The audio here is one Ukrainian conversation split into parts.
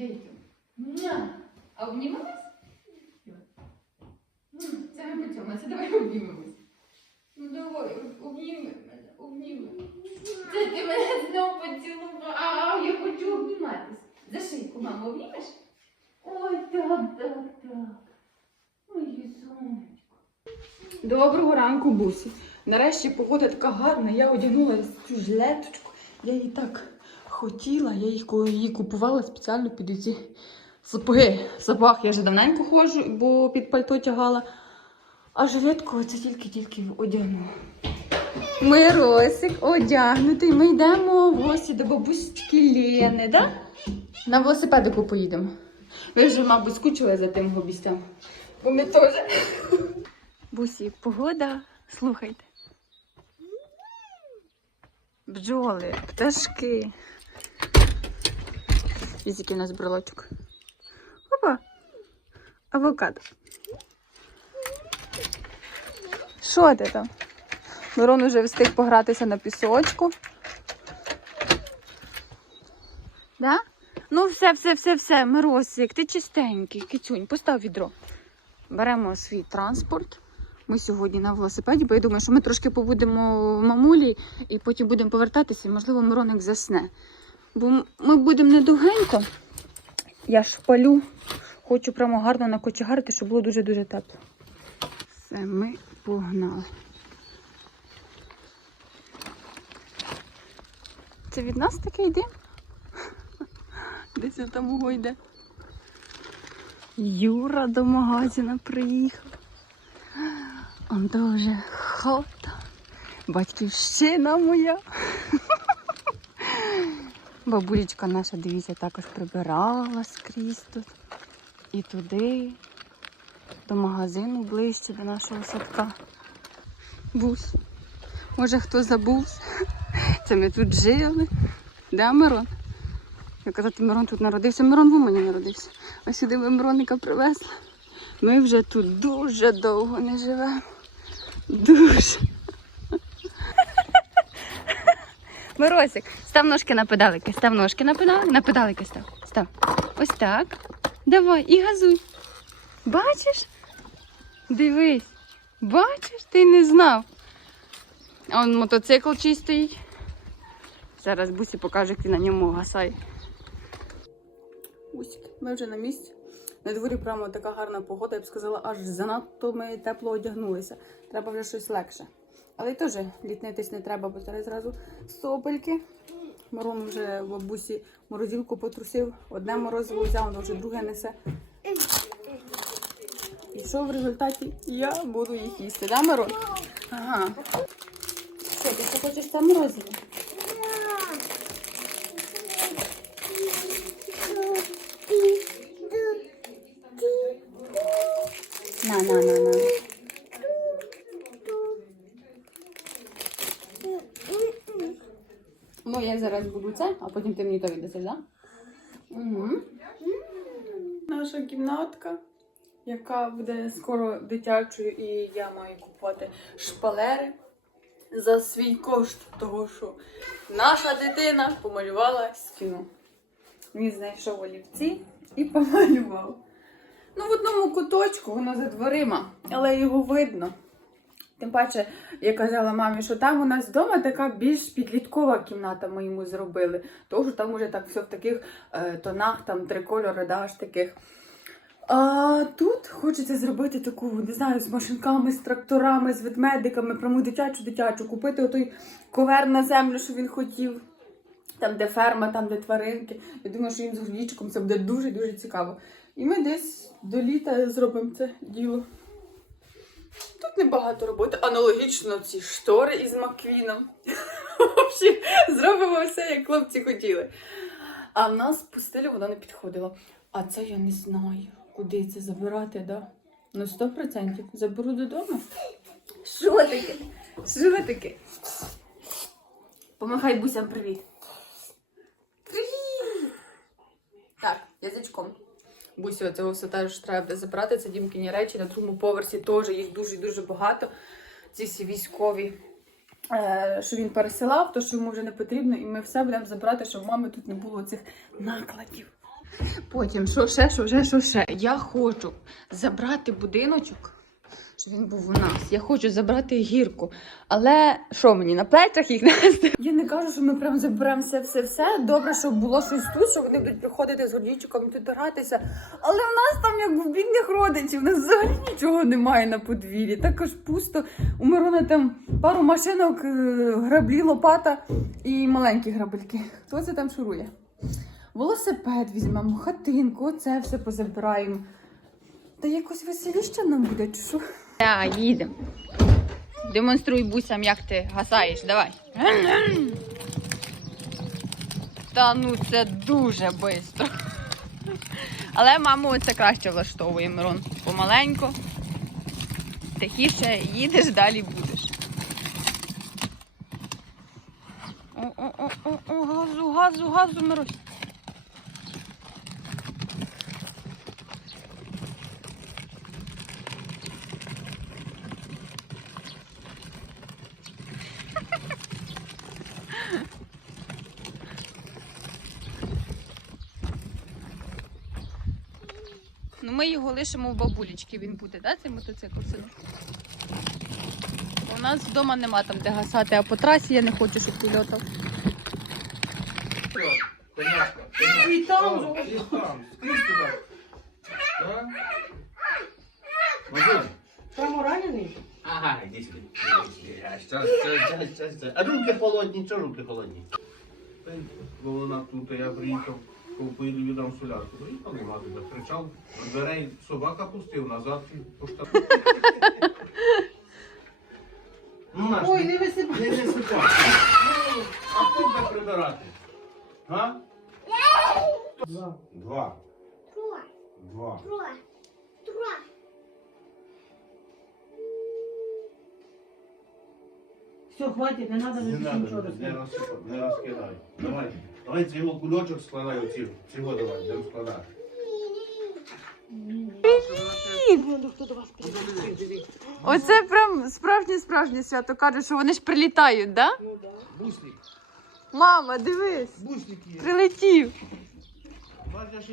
Дядько. А обнімемось? Це ми по цьому, це давай обнімемось. Ну давай, обніми мене, обніми. Це ти мене знову поцілував. А, я хочу обніматись. За шийку, мамо, обнімеш? Ой, так, так, так. Ой, сонечко. Доброго ранку, бусі. Нарешті погода така гарна. Я одягнула цю жилеточку. Я її так хотіла. Я її, купувала спеціально під ці сапоги. В сапогах я вже давненько ходжу, бо під пальто тягала. А жилетку це тільки-тільки одягнула. Миросик одягнутий. Ми йдемо в гості до бабусечки Лєни, да? На велосипедику поїдемо. Ви вже, мабуть, скучили за тим гобістям. Бо ми теж. Бусі, погода, слухайте. Бджоли, пташки. Який у нас брелочок. Опа! Авокадо. Що ти там? Мирон уже встиг погратися на пісочку. Да? Ну, все, все, все, все, Миросик, ти чистенький, кицюнь, постав відро. Беремо свій транспорт. Ми сьогодні на велосипеді, бо я думаю, що ми трошки побудемо в мамулі і потім будемо повертатися, і, можливо, Мироник засне. Бо ми будемо недовгенько. Я ж палю, хочу прямо гарно накочегарити, щоб було дуже-дуже тепло. Все, ми погнали. Це від нас такий дим? Десь там уго йде. Юра до магазина приїхав. Он дуже хата. Батьківщина моя. Бабулечка наша, дивіться, також прибирала скрізь тут. І туди, до магазину ближче, до нашого садка. Бус. Може хто забувся? Це ми тут жили. Да, Мирон? Я казати, Мирон тут народився. Мирон в Умані народився. А сюди ми Мироника привезли. Ми вже тут дуже довго не живемо. Дуже. Миросик, став ножки на педалики, став ножки на педалики, на педалики став. Став. Ось так. Давай і газуй. Бачиш? Дивись. Бачиш, ти не знав. А он мотоцикл стоїть. Зараз бусі покаже, як він на ньому гасає. Усік, ми вже на місці. На дворі прямо така гарна погода, я б сказала, аж занадто ми тепло одягнулися. Треба вже щось легше. Але теж літнитись не треба, бо зараз зразу сопельки. Мирон вже в бабусі морозилку потрусив, одне морозиво взяв, воно вже друге несе. І що в результаті я буду їх їсти, да, Мирон? Ага. Що, ти ще хочеш там морозиво? На, на, на, на. Я зараз буду це, а потім ти мені то віддасиш, так? Угу. Наша кімнатка, яка буде скоро дитячою, і я маю купувати шпалери за свій кошт, того що наша дитина помалювала стіну. Він знайшов олівці і помалював. Ну, в одному куточку, воно за дверима, але його видно. Тим паче, я казала мамі, що там у нас вдома така більш підліткова кімната ми йому зробили. Що там уже так все в таких е, тонах, там три кольори, да, аж таких. А тут хочеться зробити таку, не знаю, з машинками, з тракторами, з ведмедиками, пряму дитячу дитячу, купити отой ковер на землю, що він хотів. Там, де ферма, там, де тваринки. Я думаю, що їм з гурнічком це буде дуже-дуже цікаво. І ми десь до літа зробимо це діло. Тут небагато роботи. Аналогічно ці штори із Маквіном. Взагалі, зробимо все, як хлопці хотіли. А в нас по стилю воно не підходило. А це я не знаю, куди це забирати, да? Ну, 100% заберу додому. Що таке? Що таке? Помахай бусям привіт. Привіт! Так, язичком. Бусі, цього все теж треба буде забрати. Це дімкині речі. На другому поверсі теж їх дуже і дуже багато. Ці всі військові, е, що він пересилав, то що йому вже не потрібно, і ми все будемо забрати, щоб в мами тут не було цих накладів. Потім, що ще, що ще, що ще. Я хочу забрати будиночок, щоб він був у нас. Я хочу забрати гірку. Але що мені на плечах їх нести? Я не кажу, що ми прям заберемо все, все, все. Добре, щоб було щось тут, що вони будуть приходити з гордійчиком тут гратися. Але в нас там, як в бідних родичів, у нас взагалі нічого немає на подвір'ї. Також пусто. У Мирона там пару машинок, е, граблі, лопата і маленькі грабельки. Хто це там шурує? Велосипед візьмемо, хатинку, оце все позабираємо. Та якось веселіше нам буде, чи що? Так, їдемо. Демонструй бусям, як ти гасаєш, давай. Та ну це дуже швидко. Але маму це краще влаштовує, Мирон. Помаленьку. Тихіше їдеш, далі будеш. О-о-о, газу, газу, газу, Мирусь. Ми його лишимо в бабулечки, він буде, да, цей мотоцикл? Бо У нас вдома нема там де гасати, а по трасі я не хочу, щоб ти льотав. Конячка, конячка. І там. І там. Скрізь туди. Так? Вадим. Там ранений? Ага, іди сюди. А, Щас, щас, щас, щас, щас. А руки холодні, що руки холодні? Бо вона тут, я приїхав, коли поїду віддам солярку. Приїхав, нема туди. Кричав, з дверей собака пустив, назад і пошта. Ну, наш, Ой, не висипай. не висипай. Ну, А хто буде прибирати? А? Два. Два. Два. троє, троє. Все, хватить, не треба Не вже надо, нічого не, розсипай, не розкидай. Давай, давай цього кульочок складай оці. Цього давай, вас прийде? Оце прям справжнє справжнє свято. Каже, що вони ж прилітають, да? Ну да. Бусник, Мама, дивись, бусник є. прилетів. Бачиш,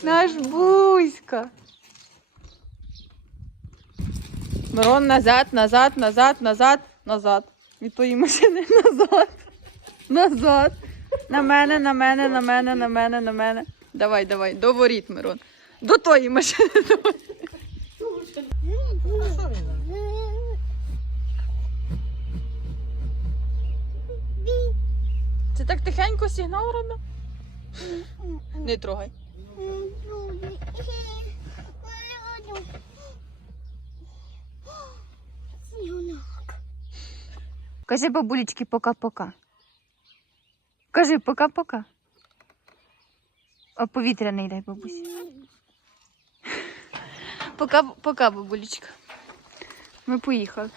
це- Наш Буська. Мирон назад, назад, назад, назад, назад. Від твоєї машини назад. Назад. На мене, на мене, на мене, на мене, на мене. Давай, давай, до воріт, Мирон. До тої машини. Це так тихенько сигнал робив? Не трогай. Кажи бабулечки пока-пока. Кажи пока-пока. А повітря не дай бабусі. Пока, пока, бабулечка. Ми поїхали.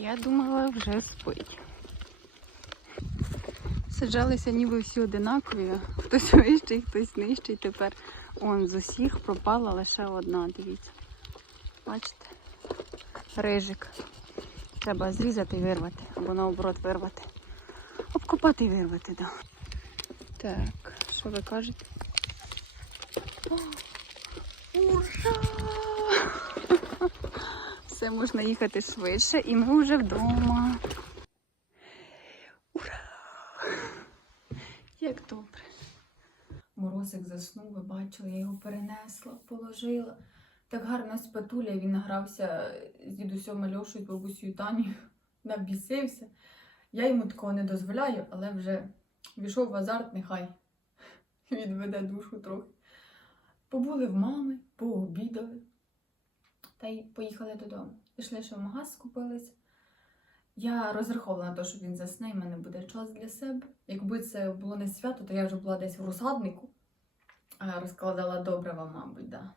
Я думала, вже спить. Саджалися ніби всі одинакові. Хтось вищий, хтось нижчий. Тепер он з усіх пропала лише одна, дивіться. Бачите? Рижик. Треба зрізати і вирвати, або наоборот вирвати. Обкопати і вирвати, так. Да. Так, що ви кажете? Ура! Все можна їхати швидше, і ми вже вдома. Ура! Як добре. Морозик заснув, ви бачили, я його перенесла, положила. Так гарно спатуля, він награвся з дідусем Альошою, з бабусею Танею, набісився. Я йому такого не дозволяю, але вже війшов в азарт, нехай відведе душу трохи. Побули в мами, пообідали та й поїхали додому. Пішли, ще в магаз скупились. Я розраховувала на те, що він засне, і в мене буде час для себе. Якби це було не свято, то я вже була десь в розсаднику. Розкладала добрива, мабуть, да.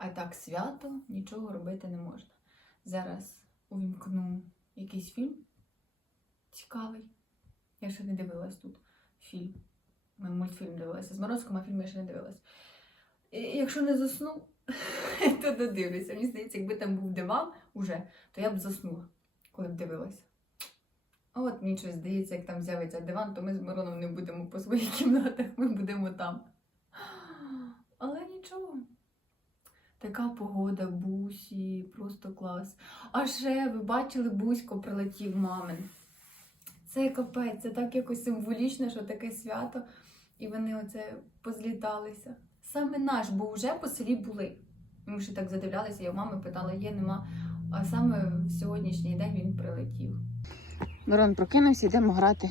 А так свято нічого робити не можна. Зараз увімкну якийсь фільм цікавий. Я ще не дивилась тут фільм. Ми мультфільм дивилася з Морозком, а фільм я ще не дивилась. І якщо не засну, то додивлюся. Мені здається, якби там був диван уже, то я б заснула, коли б дивилася. А от мені щось здається, як там з'явиться диван, то ми з Мироном не будемо по своїх кімнатах, ми будемо там. Але нічого. Така погода, бусі, просто клас. А ще ви бачили, Бусько прилетів мамин. Це капець, це так якось символічно, що таке свято, і вони оце позліталися. Саме наш, бо вже по селі були. Ми ще так задивлялися, я у мами питала, є, нема. А саме в сьогоднішній день він прилетів. Мирон прокинувся, йдемо грати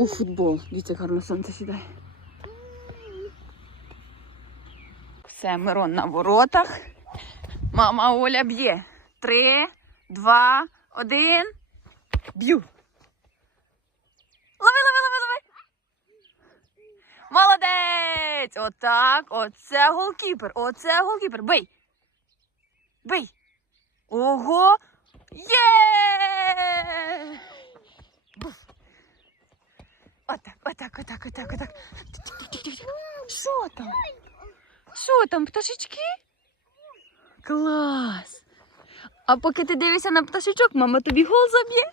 у футбол. Дивіться, гарно сонце сідає. Все, Мирон на воротах. Мама Оля б'є. Три, два, один. Б'ю. Лови, лови, лови, лови. Молодець! Отак. Оце голкіпер. Оце голкіпер. Бий. Бий. Ого. Є! Отак, отак, отак, отак, отак. Що там? Що там, пташечки? Клас! А поки ти дивишся на пташечок, мама тобі гол заб'є.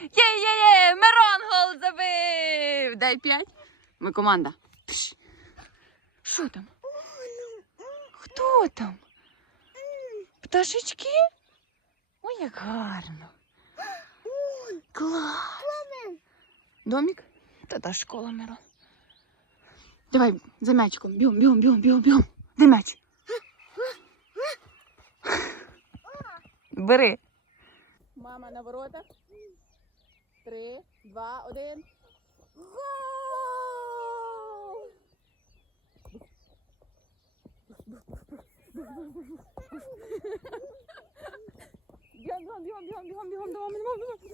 Є-є-є! Мирон гол забив! Дай п'ять. Ми команда. Що там? Хто там? Пташечки? Ой, як гарно. Клас. Домик? Та та школа, Мирон. Давай за м'ячиком. бьем, бігом, бігом, бьем, бьем. Де м'яч? Бери. Мама на воротах. Три, два, один. Гол! Бігом, бігом, бігом, бігом, бігом, бігом, бігом, бігом.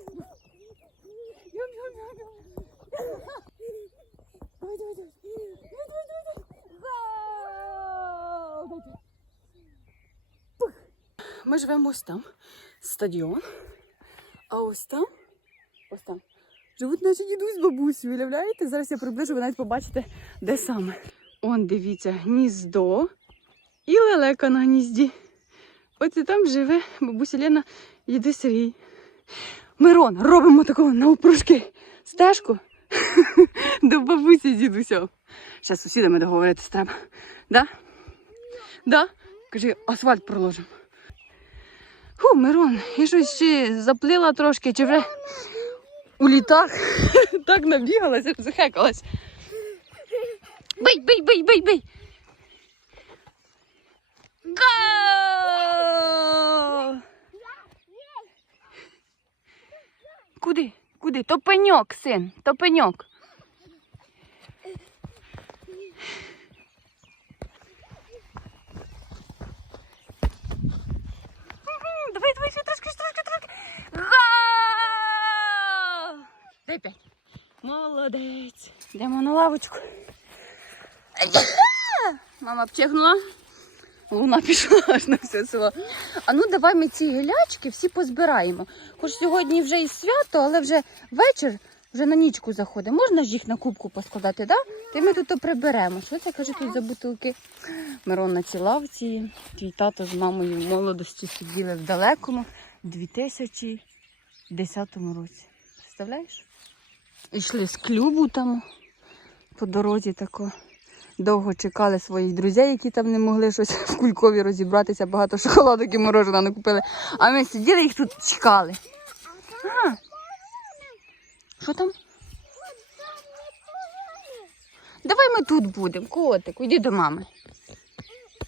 Ми живемо ось там. Стадіон. А ось там, ось там, живуть наші дідусь з бабусею, уявляєте? Зараз я приближу, ви навіть побачите, де саме. Он, дивіться, гніздо і лелека на гнізді. І там живе бабуся Лена дідусь Сергій. Мирон, робимо такого навпружки стежку до бабусі з дідусем. З сусідами договоритись треба. Да? Да? Кажи, асфальт проложимо. Фу, Мирон, я щось ще заплила трошки, чи вже у літах так набігалася, захекалась. Бий, бий, бий, бий, бий. Куди? Куди? То пеньок, син, то пеньок. Давай, давай, трошки, трошки, трошки. Гол! Дай п'ять. Молодець. Йдемо на лавочку. Мама обтягнула. Луна пішла аж на все село. А ну давай ми ці гілячки всі позбираємо. Хоч сьогодні вже і свято, але вже вечір, вже на нічку заходить. Можна ж їх на кубку поскладати, да? Ти ми тут приберемо. Що це каже тут за бутилки? Мирон на цій лавці. Твій тато з мамою в молодості сиділи в далекому 2010 році. Представляєш? Йшли з клюбу там по дорозі тако. Довго чекали своїх друзей, які там не могли щось в кулькові розібратися, багато шоколадок і морожена не купили. А ми сиділи їх тут чекали. А, що там? Давай ми тут будемо, котику, йди до мами.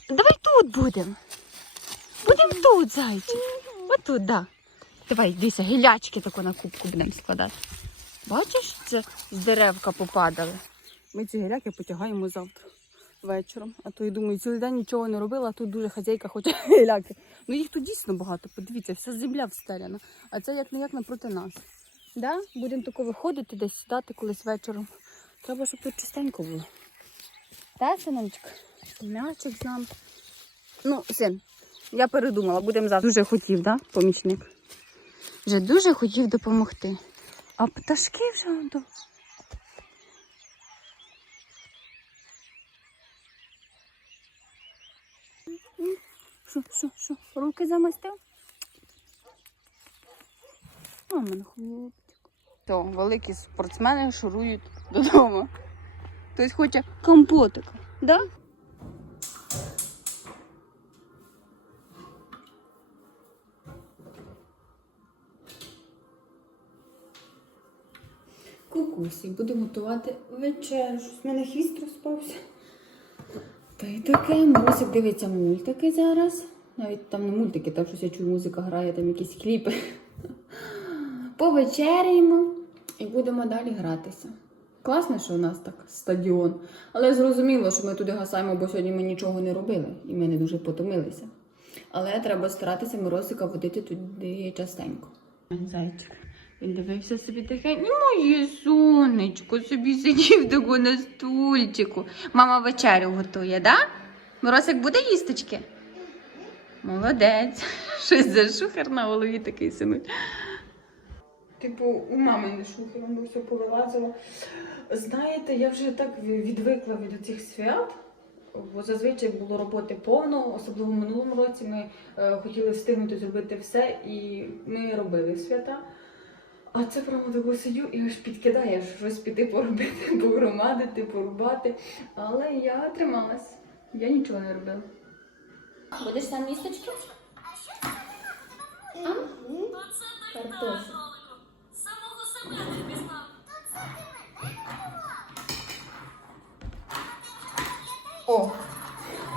Давай тут будемо. Будемо тут, зайчик. Отут, да. Давай, дивися, гілячки тако на кубку будемо складати. Бачиш, це з деревка попадали. Ми ці гіляки потягаємо завтра вечором. А то я думаю, цілий день нічого не робила, а тут дуже хазяйка хоче гіляки. Ну їх тут дійсно багато. Подивіться, вся земля встеляна. А це як не як напроти нас. Да? Будемо тако виходити десь сідати колись вечором. Треба, щоб тут чистенько було. Та, синочка? М'ячик з нами. Ну, син, я передумала, будемо завтра. Дуже хотів, да, помічник? Вже дуже хотів допомогти. А пташки вже он до. Що, що, що? Руки замастив? в мене хлопчик. То, великі спортсмени шурують додому. Хтось хоче компотика, да? Кукусі, буду готувати вечерю. Щось в мене хвіст розпався. Та й таке, Моросик дивиться мультики зараз. Навіть там не мультики, там щось я чую, музика грає, там якісь кліпи. Повечеряємо і будемо далі гратися. Класно, що у нас так стадіон. Але зрозуміло, що ми туди гасаємо, бо сьогодні ми нічого не робили і ми не дуже потомилися. Але треба старатися Моросика водити туди частенько. Зайчик. Він дивився собі таке, моє сонечко, собі сидів тако на стульчику. Мама вечерю готує, да? Моросик буде їсточки? Молодець. Щось за шухер на голові такий синуть. Типу, у мами не шухер, воно все повилазило. Знаєте, я вже так відвикла від цих свят. Бо зазвичай було роботи повно, особливо в минулому році ми е, хотіли встигнути зробити все, і ми робили свята. А це прямо тако сидю і аж підкидає щось піти поробити, погромадити, порубати. Але я трималась. Я нічого не робила. Будеш сам місточки? О!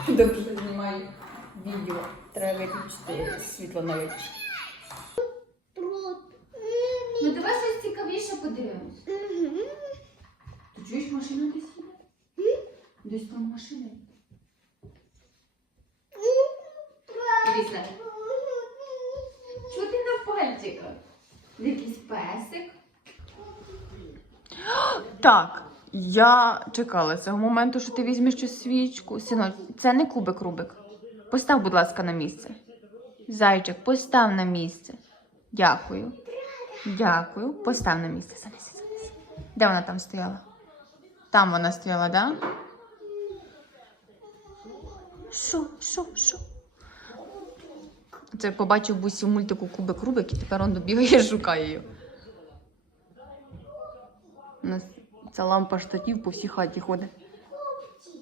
Добре, що знімаю відео. Треба виключити світло навіть. Труд. Ну давай щось цікавіше подивимось. Ти чуєш машину десь їде? Десь там машина. Я чекала цього моменту, що ти візьмеш цю свічку. Синок, це не кубик Рубик. Постав, будь ласка, на місце. Зайчик, постав на місце. Дякую. Дякую. Постав на місце. Занеси, занеси. Де вона там стояла? Там вона стояла? Да? Що, що, що? Це побачив бусі мультику Кубик Рубик і тепер він бігає і шукає її. Ця лампа штатів по всій хаті ходить.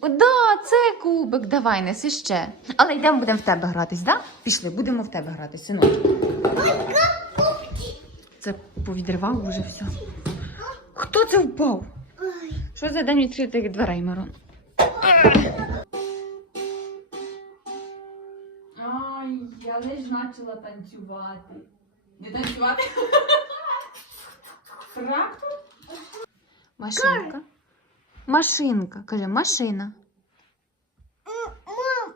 Да, це кубик, давай неси ще. Але йдемо будемо в тебе гратись, да? Пішли, будемо в тебе гратись, синочок. Це повідривав уже все. Хто це впав? Що за день відкритих дверей, Мирон? Ай, я лиш почала танцювати. Не танцювати? Трактор? Машинка. Машинка. Каже, машина.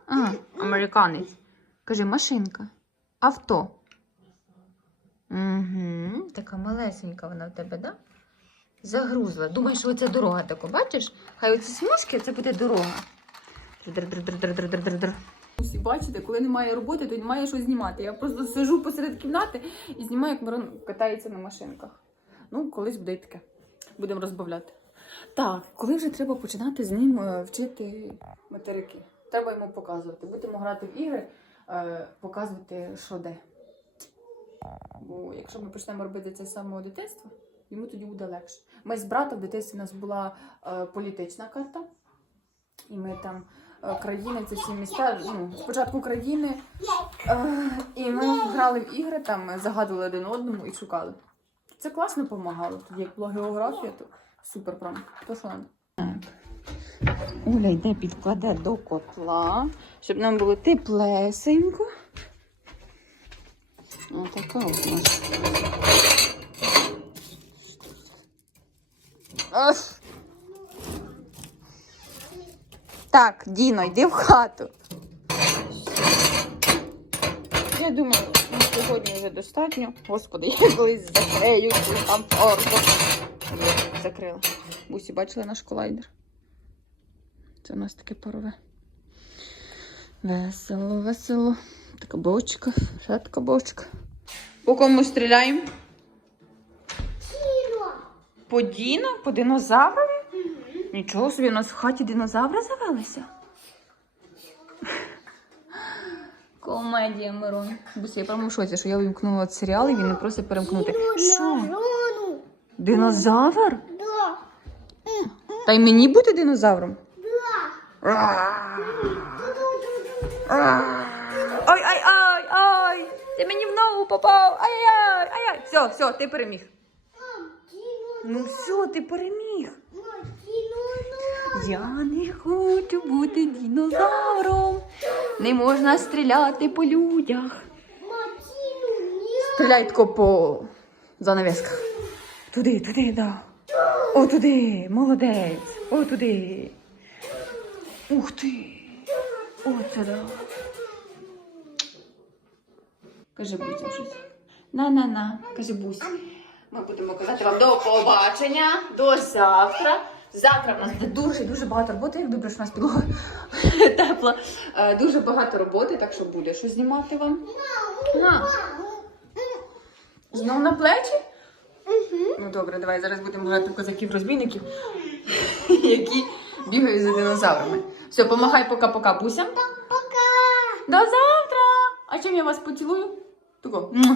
А, американець. Каже, машинка. Авто. Угу. Така малесенька вона в тебе, да? Загрузла. Думаєш, що оце дорога тако, бачиш? Хай оці смужки, це буде дорога. Усі бачите, коли немає роботи, то немає що знімати. Я просто сижу посеред кімнати і знімаю, як Мирон катається на машинках. Ну, колись буде й таке. Будемо розбавляти. Так, коли вже треба починати з ним е, вчити материки? Треба йому показувати. Будемо грати в ігри, е, показувати, що де. Бо якщо ми почнемо робити це з самого дитинства, йому тоді буде легше. Ми з братом в дитинстві у нас була е, політична карта, і ми там країни, це всі міста, ну, спочатку країни, і ми грали в ігри, там загадували один одному і шукали. Це класно допомагало. Тоді як була географія, то супер прям. То що. Так. Оля йде підкладе до котла, щоб нам було теплесенько. Отака от наша. Ах. Так, Діно, йди в хату. Я думаю, сьогодні вже достатньо. Господи, я колись закрию цю там торбу. Закрила. Бусі, бачили наш колайдер? Це у нас таке парове. Весело, весело. Така бочка, ще така бочка. По кому стріляємо? По Діно? По динозаврові? Нічого собі, у нас в хаті динозаври завелися. Комедія Мирон. Буся, я прямо в шоці, що я вимкнула серіал і він не просить перемкнути. Що? Динозавр? Да. Та й мені бути динозавром? Ой, ай, ай, ай! Ти мені в ногу попав! Ай-яй! Ай-яй! Все, все, ти переміг. Ну все, ти переміг. Я не хочу бути динозавром. Не можна стріляти по людях. Стріляй тако по занавесках. Туди, туди, да. О, туди, молодець. О, туди. Ух ти. Оце да. Кажи Буся щось. На-на-на, каже Буся. Ми будемо казати вам до побачення, до завтра. Завтра в нас буде дуже дуже багато роботи. Як добре, що у нас підлога тепла. Е, Дуже багато роботи, так що буде що знімати вам. На. Знов на плечі? Ну добре, давай зараз будемо грати в козаків-розбійників, які бігають за динозаврами. Все, помахай пока-пока, Буся. Пока. До завтра! А чим я вас поцілую? Тако. Муа.